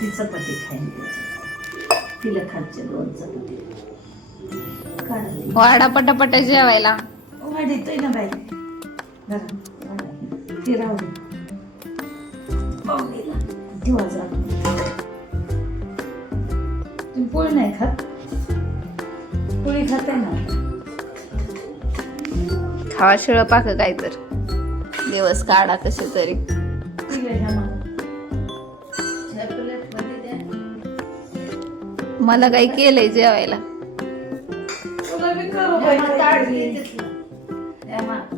ती चपाती खाईन. तिला खालच्या दोन चपाती काढायला वाडा पटापट जेवायला. वाढीतोय ना बाई. जरा वाढा. ती राहू दे. पाहुणीला. दिवा जा तुम्ही पोळी नाही खात? पोळी खाते ना? खावा शिळ पाक काय तर दिवस काढा कसे तरी. मला काही केलंय जेवायला.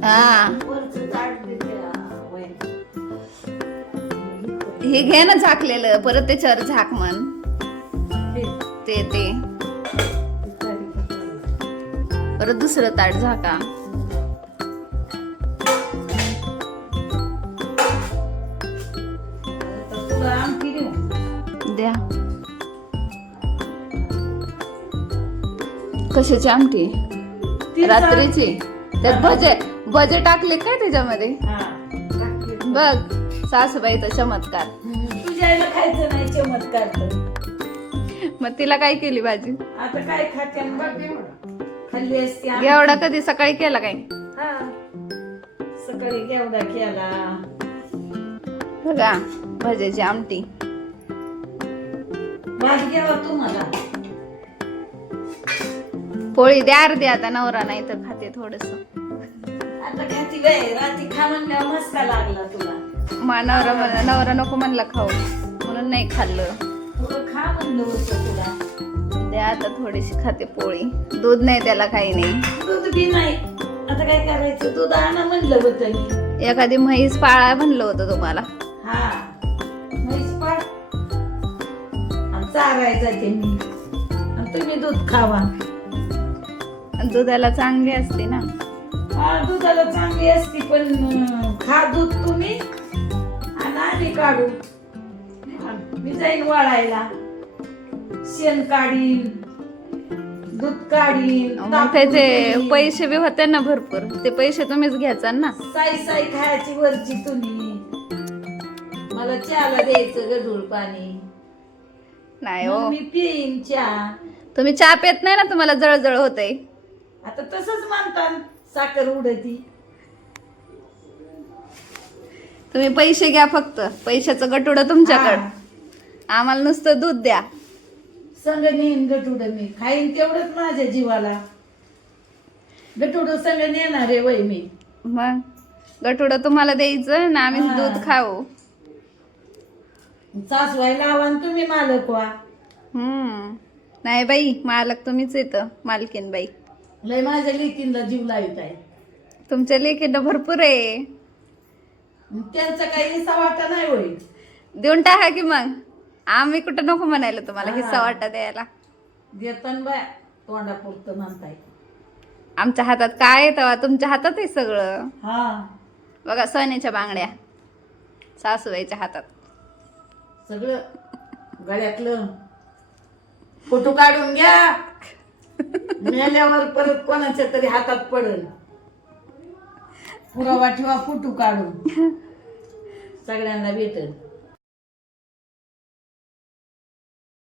हा. हे घे ना झाकलेलं परत त्याच्यावर झाक म्हण. ते ते. परत दुसरं ताट झाका. आता तुला आमटी देऊ. द्या. कशाची आमटी? ती रात्रीची? त्यात भजे भजे टाकले काय त्याच्यामध्ये? हा. बघ सासूबाईचा चमत्कार. तुझ्या आईला खायचं नाही चमत्कार तर. मग तिला काय केली भाजी? आता काय खाते आणि बघ. एवढं. खाल्ली असती आमटी. एवढा कधी सकाळी केला काय? हा. सकाळी केला. बघा भज्याची आमटी. भात घ्यावा तुम्हाला पोळी द्या अर्धी आता नवरा नाही तर खाते थोडस. आता बाई खा म्हणल्यावर मस्का लागला तुला. नवरा म्हण- नवरा नको म्हणला खाऊ म्हणून नाही खाल्लं. थोडं खा म्हणलं होतं तुला. द्या आता थोडीशी खाते पोळी. दूध नाही त्याला काही नाही. दूध बी नाही. आता काय करायचं? दूध आणा म्हणलं होतं मी. एखादी म्हैस पाळा म्हणलं होतं तुम्हाला. हा. म्हैस पाळ. आणि चारायचा ते मी. आणि तुम्ही दूध खावा. दुधाला चांगली असते ना. हा दुधाला चांगली असती पण खा दूध तुम्ही आणि आम्ही काढू. मी जाईन वाळायला. शेण काढीन दूध काढीन मग त्याचे. पैसे बी होते ना भरपूर. ते पैसे तुम्हीच घ्यायचा ना. साई साई खायची वरची तुम्ही. मला चहाला द्यायचं गढूळ पाणी. नाही हो. मी पिईन चहा. तुम्ही चहा पेत नाही ना तुम्हाला जळजळ होतंय. आता तसंच म्हणतात साखर उडती. तुम्ही पैसे घ्या फक्त. पैशाचं गटुडं तुमच्याकडं. आम्हाला नुसतं दूध द्या. संग नेईन गटुड मी. खाईन तेवढंच माझ्या जीवाला. गटुड संग नेणार आहे वय मी. मग? गटुडं तुम्हाला द्यायचं ना आम्ही. दूध खाऊ. सासवाय लावा आणि तुम्ही मालक व्हा. हम्म. नाही बाई मालक तुम्हीच येतं मालकीन बाई. लय माझ्या लेकींना जीव लावित आहे. तुमच्या लेकीनं भरपूर आहे. त्यांचा काही हिस्सा वाटा नाही होईल देऊन टाका की मग. आम्ही कुठं नको म्हणायला तुम्हाला हा. हिस्सा वाटा द्यायला. देतन बाय तोंडापुरतं म्हणताय. आमच्या हातात काय आहे तेव्हा? तुमच्या हातात आहे सगळं. हा. बघा सोन्याच्या बांगड्या. सासूबाईच्या हातात. सगळं गळ्यातलं. फोटो काढून घ्या. मेल्यावर परत कोणाच्या तरी हातात पडल. पुरावा ठेवा फोटो काढून. सगळ्यांना भेटल.